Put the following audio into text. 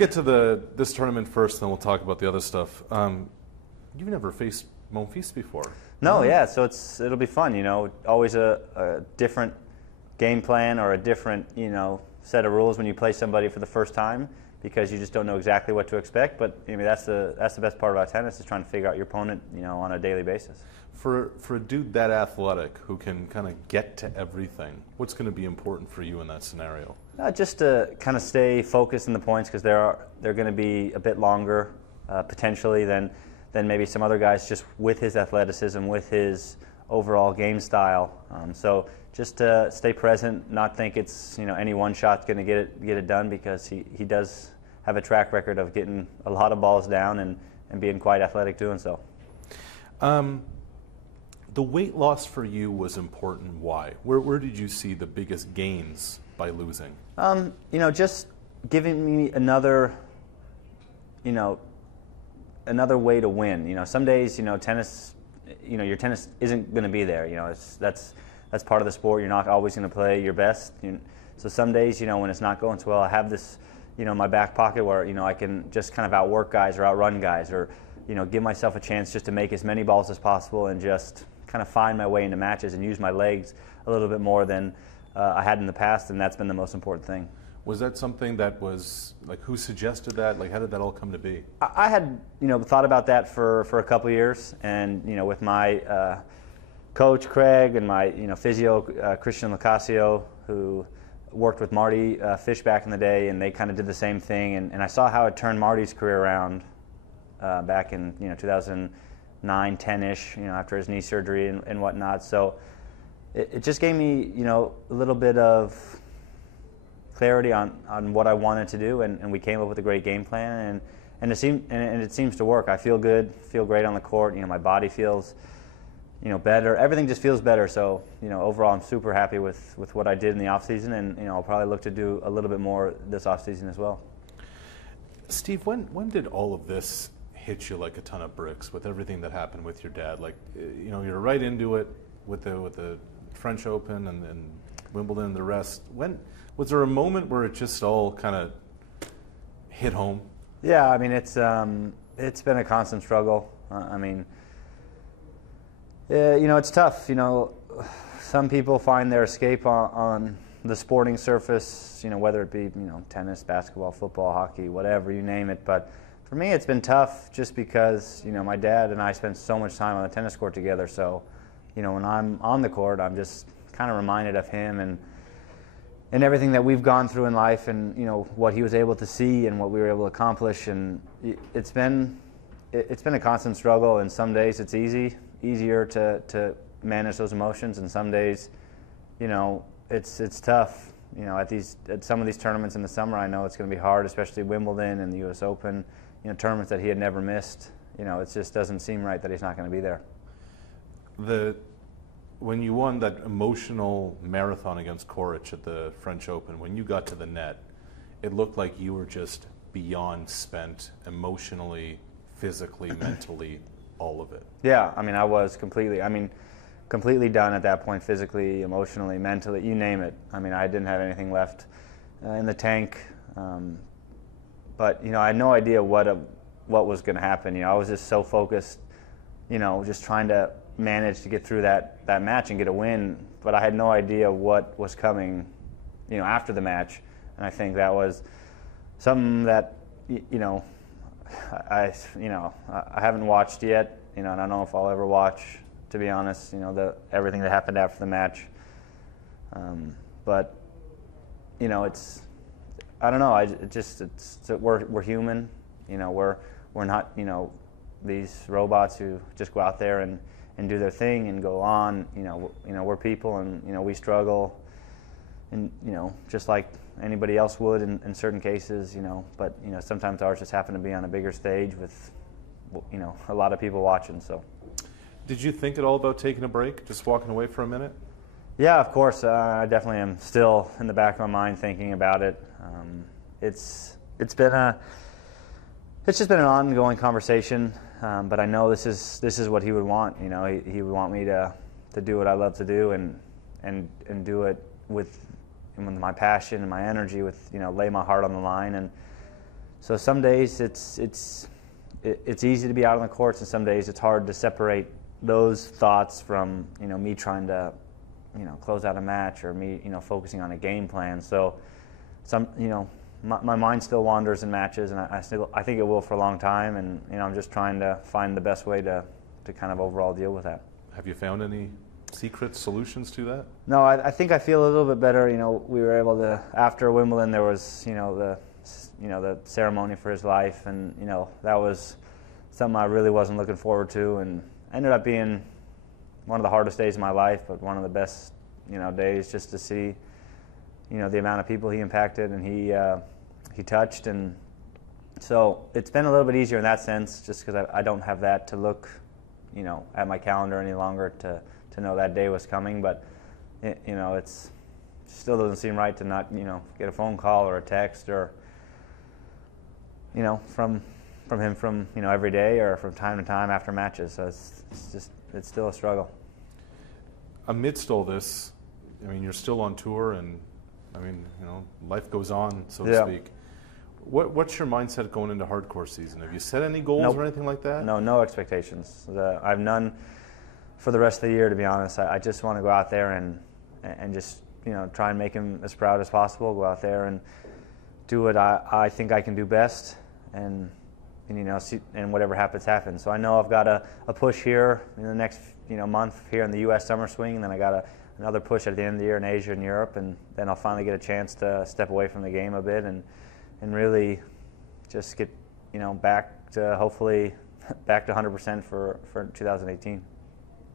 get to this tournament first, then we'll talk about the other stuff. You've never faced Monfils before. No, yeah, so it'll be fun, always a different game plan or a different, set of rules when you play somebody for the first time, because you just don't know exactly what to expect. But that's the best part about tennis, is trying to figure out your opponent, on a daily basis. For a dude that athletic who can kind of get to everything, what's going to be important for you in that scenario? Just to kind of stay focused in the points, because they're going to be a bit longer potentially than maybe some other guys, just with his athleticism, with his overall game style. So just to stay present, not think it's any one shot's going to get it done, because he does have a track record of getting a lot of balls down and being quite athletic doing so. The weight loss for you was important. Why? Where did you see the biggest gains by losing? Just giving me another way to win. Some days, tennis, your tennis isn't going to be there. That's part of the sport. You're not always going to play your best. So some days, when it's not going so well, I have this, in my back pocket where, I can just kind of outwork guys or outrun guys, or, give myself a chance just to make as many balls as possible and just kind of find my way into matches and use my legs a little bit more than I had in the past, and that's been the most important thing. Was that something that was, who suggested that? How did that all come to be? I had, thought about that for a couple of years, and, with my coach, Craig, and my, physio, Christian Locasio, who worked with Marty Fish back in the day, and they kind of did the same thing, and I saw how it turned Marty's career around back in, 2009, 10-ish, after his knee surgery and whatnot. So it just gave me, a little bit of clarity on what I wanted to do, and we came up with a great game plan, and it seems to work. I feel good, feel great on the court. My body feels, better. Everything just feels better. So, overall, I'm super happy with what I did in the off season, and I'll probably look to do a little bit more this off season as well. Steve, when did all of this hit you like a ton of bricks with everything that happened with your dad? You're right into it with the French Open and Wimbledon and the rest. When was there a moment where it just all kind of hit home? Yeah, it's been a constant struggle. It's tough. Some people find their escape on the sporting surface, whether it be, tennis, basketball, football, hockey, whatever, you name it. But for me, it's been tough just because, my dad and I spent so much time on the tennis court together. So, when I'm on the court, I'm just kind of reminded of him and everything that we've gone through in life, and, what he was able to see and what we were able to accomplish. And it's been a constant struggle, and some days it's easier to manage those emotions, and some days, it's tough. At some of these tournaments in the summer, I know it's going to be hard, especially Wimbledon and the U.S. Open, tournaments that he had never missed. It just doesn't seem right that he's not going to be there. When you won that emotional marathon against Coric at the French Open, when you got to the net, it looked like you were just beyond spent emotionally, physically, mentally, all of it. Yeah, I was completely done at that point, physically, emotionally, mentally, you name it. I didn't have anything left in the tank. But, I had no idea what was going to happen. I was just so focused, just trying to manage to get through that match and get a win. But I had no idea what was coming, after the match. And I think that was something that, I haven't watched yet, and I don't know if I'll ever watch, to be honest, everything that happened after the match. But, it's, I don't know, we're human, we're not, these robots who just go out there and do their thing and go on. We're people, and, we struggle, and, just like anybody else would in certain cases, but, sometimes ours just happen to be on a bigger stage with, a lot of people watching. So, did you think at all about taking a break, just walking away for a minute? Yeah, of course. I definitely am still in the back of my mind thinking about it. It's just been an ongoing conversation, but I know this is what he would want. He would want me to do what I love to do and do it with my passion and my energy, with lay my heart on the line, and So some days it's easy to be out on the courts, and some days it's hard to separate those thoughts from me trying to close out a match, or me focusing on a game plan. So my mind still wanders in matches, and I think it will for a long time, and I'm just trying to find the best way to kind of overall deal with that. Have you found any secret solutions to that? No, I think I feel a little bit better. We were able to, after Wimbledon, there was the ceremony for his life, and that was something I really wasn't looking forward to, and ended up being one of the hardest days of my life, but one of the best days, just to see the amount of people he impacted and he touched. And so it's been a little bit easier in that sense, just because I don't have that to look at my calendar any longer to know that day was coming. But it still doesn't seem right to not get a phone call or a text or from him every day or from time to time after matches. So it's still a struggle. Amidst all this, I mean, you're still on tour, and I mean, life goes on, so to speak. What's your mindset going into hardcore season? Have you set any goals or anything like that? No expectations. I have none for the rest of the year, to be honest. I just want to go out there and just try and make him as proud as possible. Go out there and do what I think I can do best, and whatever happens. So I know I've got a push here in the next month here in the U.S. Summer Swing, and then I got another push at the end of the year in Asia and Europe, and then I'll finally get a chance to step away from the game a bit and really just get back to hopefully back to 100% for 2018.